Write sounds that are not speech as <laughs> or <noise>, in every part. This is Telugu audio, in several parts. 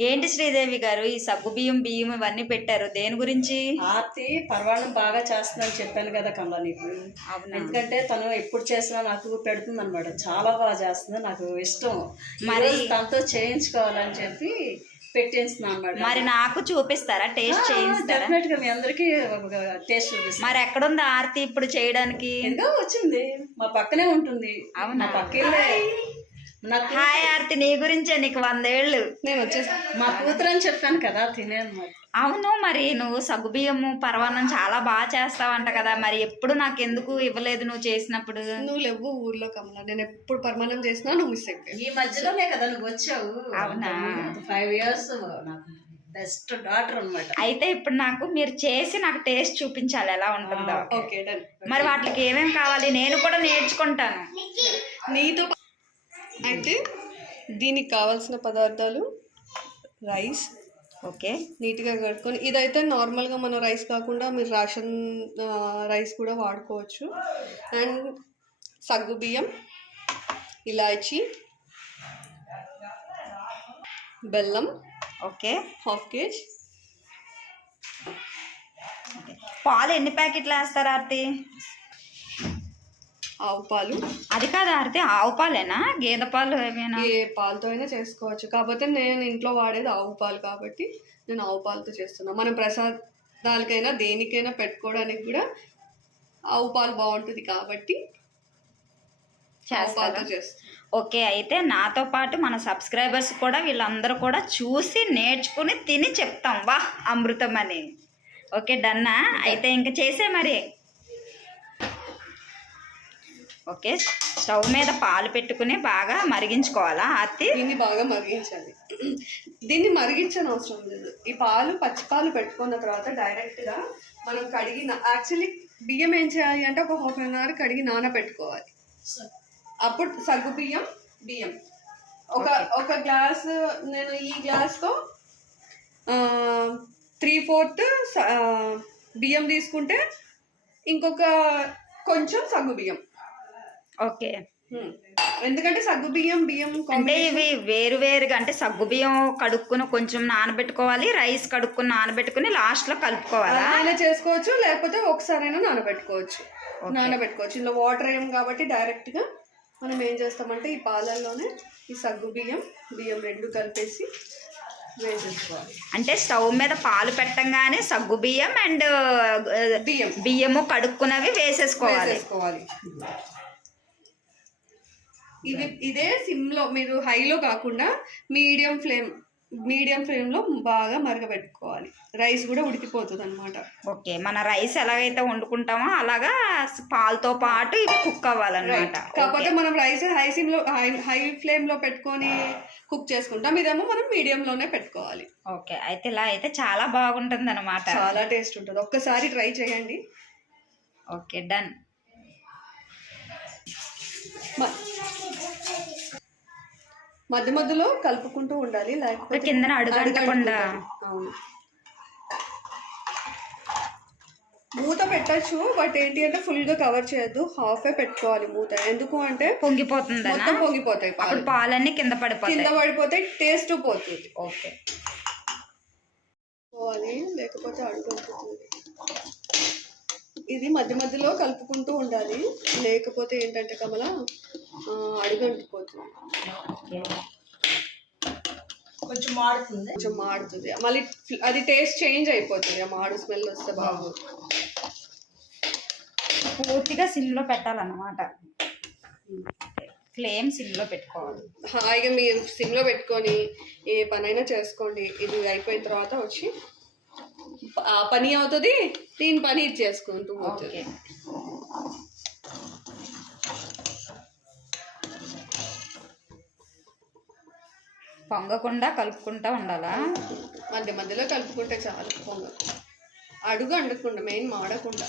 ఏంటి శ్రీదేవి గారు? ఈ సగ్గు బియ్యం బియ్యం ఇవన్నీ పెట్టారు. దేని గురించి? ఆర్తి పర్వాణం బాగా చేస్తుందని చెప్పాను కదా కమలా నీకు. అవునా? ఎందుకంటే తను ఎప్పుడు చేసినా నాకు పెడుతుంది అనమాట చాలా బాగా చేస్తుంది. నాకు ఇష్టం. మరి- మరి తనతో చేయించుకోవాలని చెప్పి పెట్టేస్తున్నాను మరి నాకు చూపిస్తారా? టేస్ట్ చేయిస్తారా? డెఫినెట్గా మీ అందరికి టేస్ట్ చూపిస్తాను. మరి ఎక్కడుంది ఆర్తి ఇప్పుడు చేయడానికి? ఎంతో వచ్చింది. మా పక్కనే ఉంటుంది. అవునా? నా కూ- హాయ్ ఆర్తి నీ గురించే నీకు వందేళ్ళు. నేను వచ్చేసి మా కూతురు అని చెప్పాను కదా తినే అనమాట అవును మరి నువ్వు సగ్గు బియ్యము పరవాన్నం చాలా బాగా చేస్తావంట కదా మరి ఎప్పుడు నాకు ఎందుకు ఇవ్వలేదు నువ్వు చేసినప్పుడు? నువ్వు లేవు ఊర్లో కమలా నేను ఎప్పుడు పర్మానం చేసినా నువ్వు మిస్ అయిపోయావు. ఈ మధ్యలోనే కదా నువ్వు వచ్చావు. అవునా? ఫైవ్ ఇయర్స్ నాకు బెస్ట్ డాటర్ అన్నమాట. అయితే ఇప్పుడు నాకు మీరు చేసి నాకు టేస్ట్ చూపించాలి ఎలా ఉంటుందో. ఓకే డన్ మరి వాటికి ఏమేం కావాలి నేను కూడా నేర్చుకుంటాను. నీతో అయితే దీనికి కావాల్సిన పదార్థాలు రైస్ ఓకే. నీట్గా కడుక్కొని ఇదైతే నార్మల్గా మన రైస్ కాకుండా మీరు రేషన్ రైస్ కూడా వాడుకోవచ్చు. అండ్ సగ్గు బియ్యం ఇలాచి బెల్లం ఓకే. Half cage. పాలు ఎన్ని ప్యాకెట్లు వేస్తారు ఆర్తి? ఆవు పాలు. అది కాదు ఆర్తి ఆవు పాలేనా? గేదె పాలు ఏమైనా ఏ పాలతో అయినా చేసుకోవచ్చు. కాకపోతే నేను ఇంట్లో వాడేది ఆవు పాలు కాబట్టి నేను ఆవు పాలతో చేస్తున్నా. మనం ప్రసాదాలకైనా దేనికైనా పెట్టుకోవడానికి కూడా ఆవు పాలు బాగుంటుంది కాబట్టి ఆవు పాలతో చేస్తాను ఓకే అయితే నాతో పాటు మన సబ్స్క్రైబర్స్ కూడా వీళ్ళందరూ కూడా చూసి నేర్చుకుని తిని చెప్తాం. వా అమృతం అని. ఓకే డన్నా? అయితే ఇంక చేసే మరి. ఓకే. స్టవ్ మీద పాలు పెట్టుకుని బాగా మరిగించుకోవాలా ఆర్తి దీన్ని బాగా మరిగించాలి. దీన్ని మరిగించని అవసరం లేదు. ఈ పాలు పచ్చి పాలు పెట్టుకున్న తర్వాత డైరెక్ట్గా మనం కడిగి యాక్చువల్లీ బియ్యం ఏం చేయాలి అంటే ఒక హాఫ్ అన్ అవర్ కడిగి నానబెట్టుకోవాలి. అప్పుడు సగ్గు బియ్యం బియ్యం. ఒక ఒక గ్లాస్ నేను ఈ గ్లాస్తో త్రీ ఫోర్త్ బియ్యం తీసుకుంటే ఇంకొక కొంచెం సగ్గు బియ్యం. ఓకే. ఎందుకంటే సగ్గు బియ్యం బియ్యం అంటే ఇవి వేరు వేరుగా అంటే సగ్గు బియ్యం కడుక్కుని కొంచెం నానబెట్టుకోవాలి రైస్ కడుక్కుని నానబెట్టుకుని లాస్ట్లో కలుపుకోవాలా? అలా చేసుకోవచ్చు లేకపోతే ఒకసారైనా నానబెట్టుకోవచ్చు. నానబెట్టుకోవచ్చు. ఇందులో వాటర్ ఏం కాబట్టి డైరెక్ట్గా మనం ఏం చేస్తామంటే ఈ పాలల్లోనే ఈ సగ్గు బియ్యం బియ్యం రెండు కలిపేసి వేసేసుకోవాలి. అంటే స్టవ్ మీద పాలు పెట్టంగానే సగ్గు బియ్యం అండ్ బియ్యం. బియ్యము కడుక్కున్నవి వేసేసుకోవాలి. ఇవి ఇదే సిమ్లో మీరు హైలో కాకుండా మీడియం ఫ్లేమ్ మీడియం ఫ్లేమ్లో బాగా మరగబెట్టుకోవాలి. రైస్ కూడా ఉడికిపోతుంది అనమాట ఓకే మన రైస్ ఎలాగైతే వండుకుంటామో అలాగా పాలతో పాటు ఇవి కుక్ అవ్వాలన్నమాట. కాకపోతే మనం రైస్ హై సిమ్లో హై హై ఫ్లేమ్లో పెట్టుకొని కుక్ చేసుకుంటాం. ఇదేమో మనం మీడియం లోనే పెట్టుకోవాలి. ఓకే అయితే ఇలా అయితే చాలా బాగుంటుంది అనమాట చాలా టేస్ట్ ఉంటుంది. ఒక్కసారి ట్రై చేయండి. Okay done. మధ్య మధ్యలో కలుపుకుంటూ ఉండాలి లేకపోతే కిందన అడుగంటకుండా. అవును. మూత పెట్టచ్చు బట్ ఏంటి అంటే ఫుల్గా కవర్ చేయొద్దు హాఫే పెట్టుకోవాలి మూత. ఎందుకు అంటే పొంగిపోతుందనా? మొత్తం పొంగిపోతాయి పాలు. పాలన్నీ కింద కింద పడిపోతాయి పడిపోతే టేస్ట్ పోతుంది. ఓకే. పోవాలి లేకపోతే అడుగంటుతుంది ఇది మధ్య మధ్యలో కలుపుకుంటూ ఉండాలి. లేకపోతే ఏంటంటే కమల అడుగంటుపోతుంది. కొంచెం మాడుతుంది. కొంచెం మాడుతుంది. మళ్ళీ అది టేస్ట్ చేంజ్ అయిపోతుంది. ఆ మాడు స్మెల్ వస్తే బాగు పూర్తిగా సిమ్లో పెట్టాలన్నమాట. ఫ్లేమ్ సిమ్లో పెట్టుకోవాలి. హాయిగా మీరు సిమ్లో పెట్టుకొని ఏ పనైనా చేసుకోండి. ఇది అయిపోయిన తర్వాత వచ్చి ఆ పని అవుతుంది దీని పని ఇది చేసుకుంటూ ఓకే. పొంగకుండా కలుపుకుంటా ఉండాలా? మధ్య మధ్యలో కలుపుకుంటే చాలు పొంగ. అడుగు అండకుండా మెయిన్ మాడకుండా.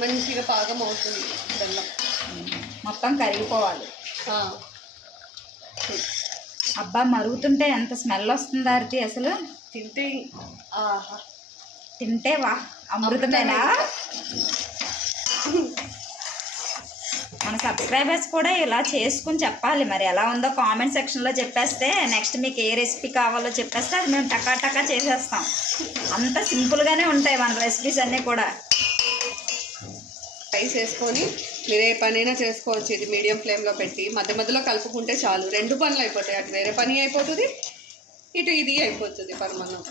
మంచిగా పాకం అవుతుంది బెల్లం. మొత్తం కరిగిపోవాలి. ఆ, అబ్బా మరుగుతుంటే ఎంత స్మెల్ వస్తుంది ఆర్తి అసలు? తింటే ఆహా. తింటే వా అమృతమేనా? మన సబ్స్క్రైబర్స్ కూడా ఇలా చేసుకుని చెప్పాలి మరి. ఎలా ఉందో కామెంట్ సెక్షన్లో చెప్పేస్తే నెక్స్ట్ మీకు ఏ రెసిపీ కావాలో చెప్పేస్తే అది మేము టకా టకా చేసేస్తాం. అంత సింపుల్గానే ఉంటాయి మన రెసిపీస్ అన్నీ కూడా. ఫ్రై చేసుకొని మీరు ఏ పనైనా చేసుకోవచ్చు. ఇది మీడియం ఫ్లేమ్లో పెట్టి మధ్య మధ్యలో కలుపుకుంటే చాలు. రెండు పనులు అయిపోతాయి. అటు వేరే పని అయిపోతుంది ఇటు ఇది అయిపోతుంది పరమాన్నం.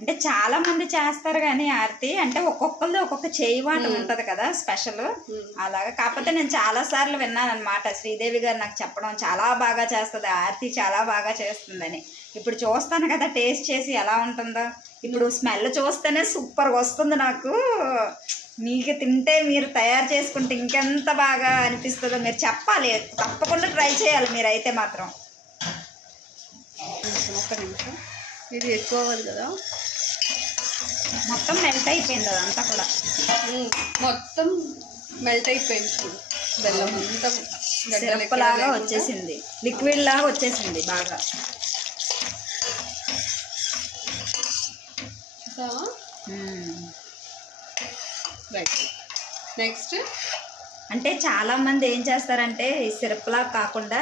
అంటే చాలా మంది చేస్తారు కానీ ఆర్తి. అంటే ఒక్కొక్కరిది ఒక్కొక్క చేయి వాట ఉంటది కదా స్పెషల్. అలాగా. కాకపోతే నేను చాలా సార్లు విన్నాను అనమాట శ్రీదేవి గారు నాకు చెప్పడం చాలా బాగా చేస్తుంది. ఆర్తి చాలా బాగా చేస్తుందని. ఇప్పుడు చూస్తాను కదా టేస్ట్ చేసి ఎలా ఉంటుందో. ఇప్పుడు స్మెల్ చూస్తేనే సూపర్గా వస్తుంది నాకు. మీకు తింటే మీరు తయారు చేసుకుంటే ఇంకెంత బాగా అనిపిస్తుందో మీరు చెప్పాలి. తప్పకుండా ట్రై చేయాలి మీరైతే మాత్రం. ఒక్క నిమిషం. ఇది ఎక్కువ అవ్వదు కదా. మొత్తం మెల్ట్ అయిపోయింది అదంతా కూడా. మొత్తం మెల్ట్ అయిపోయింది. బెల్లం అంతా గడ్డలు సిరప్ ఎక్కడ లాగా లేకుండా. వచ్చేసింది. లిక్విడ్ లాగా వచ్చేసింది బాగా? రైట్ నెక్స్ట్ అంటే చాలా మంది ఏం చేస్తారంటే ఈ సిరప్ లాగా కాకుండా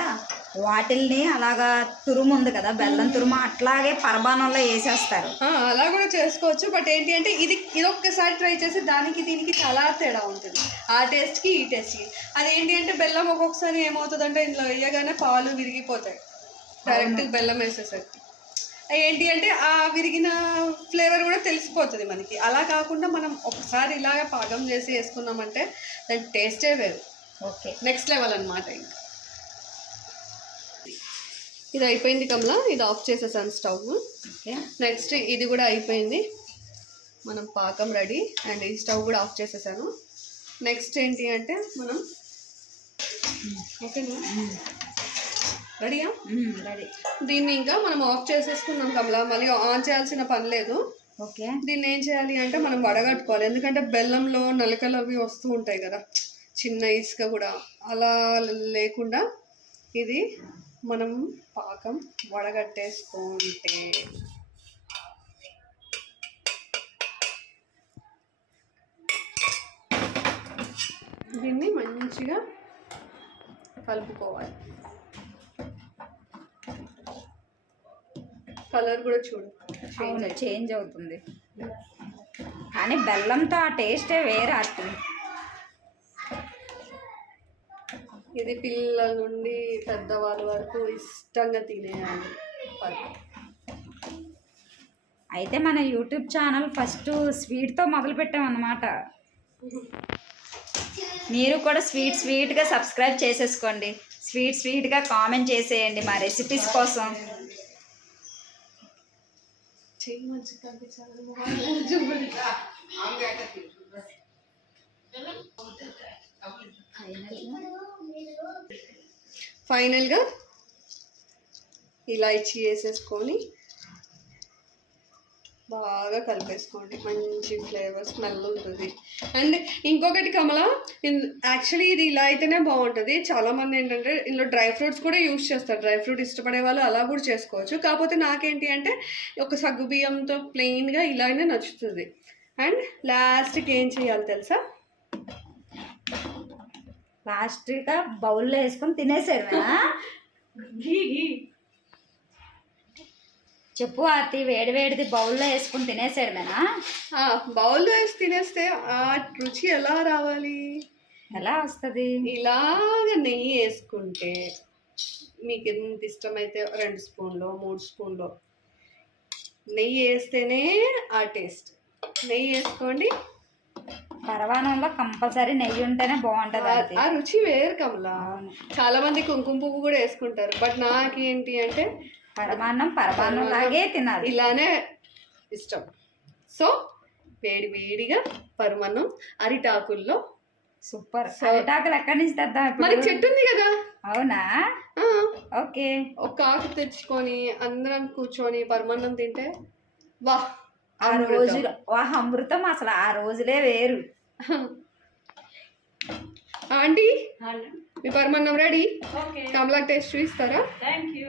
వాటిల్ని అలాగా తురుము ఉంది కదా బెల్లం తురుము అట్లాగే పరమాణంలో వేసేస్తారు. అలా కూడా చేసుకోవచ్చు బట్ ఏంటి అంటే ఇది ఇది ఒక్కసారి ట్రై చేసి దానికి దీనికి చాలా తేడా ఉంటుంది. ఆ టేస్ట్కి ఈ టేస్ట్కి. అదేంటి అంటే బెల్లం ఒక్కొక్కసారి ఏమవుతుందంటే ఇందులో వేయగానే పాలు విరిగిపోతాయి. డైరెక్ట్ బెల్లం వేసేసరికి. ఏంటి అంటే ఆ విరిగిన ఫ్లేవర్ కూడా తెలిసిపోతుంది మనకి. అలా కాకుండా మనం ఒకసారి ఇలాగ పాకం చేసి వేసుకున్నామంటే దాని టేస్టే వేరు. ఓకే. నెక్స్ట్ లెవెల్ అనమాట ఇంకా. ఇది అయిపోయింది కమలా. ఇది ఆఫ్ చేసేసాను స్టవ్. నెక్స్ట్ ఇది కూడా అయిపోయింది. మనం పాకం రెడీ. అండ్ ఈ స్టవ్ కూడా ఆఫ్ చేసేసాను. నెక్స్ట్ ఏంటి అంటే మనం ఓకేనా? రెడీయా? రెడీ. దీన్ని ఇంకా మనం ఆఫ్ చేసేసుకున్నాం కమలా. మళ్ళీ ఆన్ చేయాల్సిన పని లేదు. ఓకే. దీన్ని ఏం చేయాలి అంటే మనం వడగట్టుకోవాలి. ఎందుకంటే బెల్లంలో నలకలు అవి వస్తూ ఉంటాయి కదా. చిన్న ఇసుక కూడా. అలా లేకుండా ఇది మనం పాకం వడగట్టేసుకుంటే. దీన్ని మంచిగా కలుపుకోవాలి. కలర్ కూడా చూడు చేంజ్ చేంజ్ అవుతుంది. కానీ బెల్లంతో ఆ టేస్టే వేరే అట్టు ఇది పిల్లల నుండి పెద్దవాళ్ళ వరకు ఇష్టంగా తినేయాలి. అయితే మన యూట్యూబ్ ఛానల్ ఫస్ట్ స్వీట్తో మొదలు పెట్టామన్నమాట మీరు కూడా స్వీట్ స్వీట్గా సబ్స్క్రైబ్ చేసేసుకోండి. స్వీట్ స్వీట్గా కామెంట్ చేసేయండి మా రెసిపీస్ కోసం. <laughs> <laughs> ఫైనల్గా ఇలాచీ వేసేసుకొని బాగా కలిపేసుకోండి. మంచి ఫ్లేవర్ స్మెల్ ఉంటుంది. అండ్ ఇంకొకటి కమల యాక్చువల్లీ ఇది ఇలా అయితేనే బాగుంటుంది. చాలామంది ఏంటంటే ఇందులో డ్రై ఫ్రూట్స్ కూడా యూస్ చేస్తారు. డ్రై ఫ్రూట్ ఇష్టపడే వాళ్ళు అలా కూడా చేసుకోవచ్చు. కాకపోతే నాకేంటి అంటే ఒక సగ్గు బియ్యంతో ప్లెయిన్గా ఇలానే నచ్చుతుంది. అండ్ లాస్ట్కి ఏం చేయాలి తెలుసా? లాస్ట్గా బౌల్లో వేసుకొని ఘీ చెప్పు ఆర్తి వేడి వేడిది బౌల్లో వేసుకొని తినేసేయడమేనా బౌల్లో వేసి తినేస్తే ఆ రుచి ఎలా రావాలి? ఎలా వస్తుంది? ఇలాగ నెయ్యి వేసుకుంటే మీకు ఎంత ఇష్టమైతే రెండు స్పూన్లో మూడు స్పూన్లో. నెయ్యి వేస్తేనే ఆ టేస్ట్. నెయ్యి వేసుకోండి. పరవానంలో కంపల్సరీ నెయ్యి ఉంటేనే బాగుంటుంది ఆ- రుచి వేరు కమలా. చాలా మంది కుంకుమ పువ్వు కూడా వేసుకుంటారు. బట్ నాకేంటి అంటే పరమాన్నం పరమాన్నం లాగే తినాలి. ఇలానే ఇష్టం. సో వేడి వేడిగా పరుమన్నం అరిటాకుల్లో సూపర్. అరిటాకులు ఎక్కడి నుంచి తెద్దాం మరి చెట్టు ఉంది కదా? అవునా? ఓకే. ఒక ఆకు తెచ్చుకొని అందరం కూర్చొని పరమాన్నం తింటే వా ఆ రోజు వా అమృతం అసలు ఆ రోజులే వేరు. <laughs> ఆంటీ మీ పరమాన్నం రెడీ? కమలా టేస్ట్ చూపిస్తారా థ్యాంక్ యూ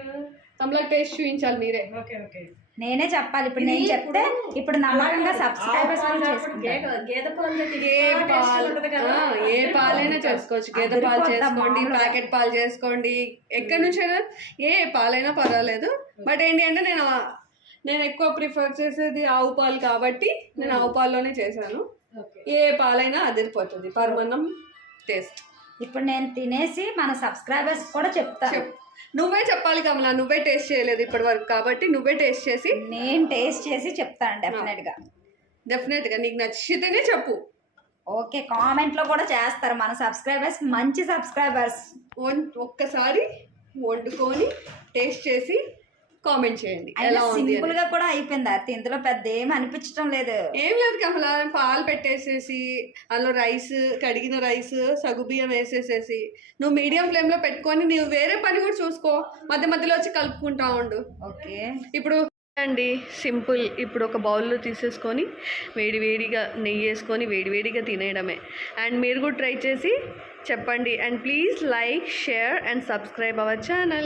కమలా టేస్ట్ చూపించాలి మీరే. Okay okay. నేనే చెప్పాలి ఇప్పుడు నేను చెప్తే ఇప్పుడు నమ్మకంగా సబ్స్క్రైబర్స్ ఏ పాలు? ఆ, ఏ పాలైనా చేసుకోవచ్చు. గేదె పాలు చేసుకోండి. ప్యాకెట్ పాలు చేసుకోండి. ఎక్కడి నుంచైనా ఏ పాలైనా పర్వాలేదు. బట్ ఏంటి అంటే నేను నేను ఎక్కువ ప్రిఫర్ చేసేది ఆవు పాలు కాబట్టి నేను ఆవు పాల్లోనే చేశాను. ఏ పాలైనా అదిరిపోతుంది పరమన్నం టేస్ట్. ఇప్పుడు నేను తినేసి మన సబ్స్క్రైబర్స్ కూడా చెప్తాను. చెప్. నువ్వే చెప్పాలి కమలా నువ్వే టేస్ట్ చేయలేదు ఇప్పటి వరకు కాబట్టి నువ్వే టేస్ట్ చేసి నేను టేస్ట్ చేసి చెప్తాను డెఫినెట్గా డెఫినెట్గా నీకు నచ్చితేనే చెప్పు. ఓకే కామెంట్లో కూడా చేస్తారు మన సబ్స్క్రైబర్స్ మంచి సబ్స్క్రైబర్స్. ఒక్కసారి వండుకొని టేస్ట్ చేసి కామెంట్ చేయండి. అయినా ఎలా ఉంది సింపుల్. గా కూడా అయిపోయింది అది ఇందులో పెద్ద ఏం అనిపించడం లేదు. ఏం లేదు కమలా పాలు పెట్టేసేసి అందులో రైస్ కడిగిన రైస్ సగుబియ్యం వేసేసేసి నువ్వు మీడియం ఫ్లేమ్లో పెట్టుకొని నువ్వు వేరే పని కూడా చూసుకో. మధ్య మధ్యలో వచ్చి కలుపుకుంటా ఉండు. ఓకే. ఇప్పుడు అండి సింపుల్. ఇప్పుడు ఒక బౌల్లో తీసేసుకొని వేడి వేడిగా నెయ్యి వేసుకొని వేడి వేడిగా తినేయడమే. అండ్ మీరు కూడా ట్రై చేసి చెప్పండి. And please like share and subscribe our channel.